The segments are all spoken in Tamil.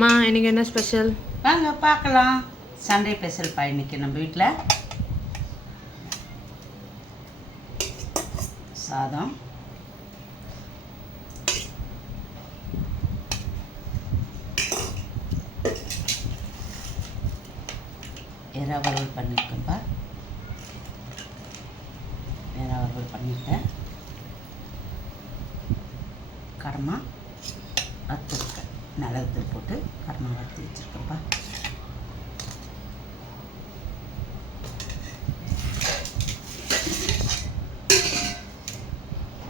அம்மா இன்னைக்கு என்ன ஸ்பெஷல்? வாங்க பார்க்கலாம். சண்டே ஸ்பெஷல் பா. இன்னைக்கு நம்ம வீட்டில் சாதம், எறா வறுவல் பண்ணியிருக்கேன்ப்பா. எறா வறுவல் பண்ணியிருக்கேன். கடமா வறுத்துருக்கேன். மிளகு போட்டு கடமா வறுத்து வச்சுருக்கேன்ப்பா.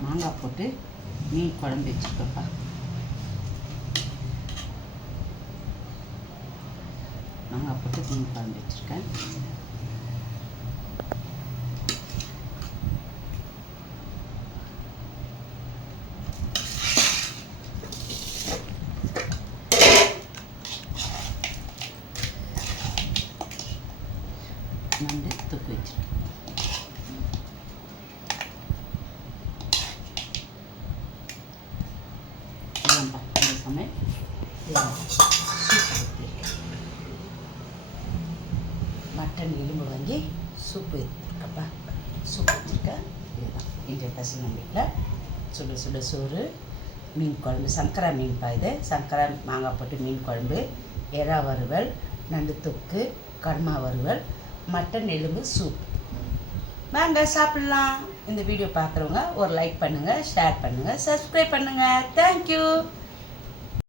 மாங்காய் போட்டு மீன் குழம்பு வச்சுருக்கேன்ப்பா. மாங்காய் போட்டு மீன் குழம்பு வச்சுருக்கேன். நண்டு தொக்கு வச்சுருக்கேன். இதுதான்ப்பா இந்த சமையல். மட்டன் எலும்பு வாங்கி சூப்பு எடுத்துருக்கப்பா. சூப்பு வச்சுருக்கேன். இதுதான் இன்றைய பசங்க நம்ம வீட்டில் சுட சுட சோறு, மீன் குழம்பு, சங்கரா மீன்ப்பா. இது சங்கரா மாங்காய் போட்டு மீன் குழம்பு, எறா வறுவல், நண்டு தொக்கு, கடமா வறுவல், மட்டன் எலும்பு சூப். வாங்க சாப்பிட்லாம். இந்த வீடியோ பார்க்குறவங்க ஒரு லைக் பண்ணுங்கள், ஷேர் பண்ணுங்கள், சப்ஸ்கிரைப் பண்ணுங்கள். தேங்க்யூ.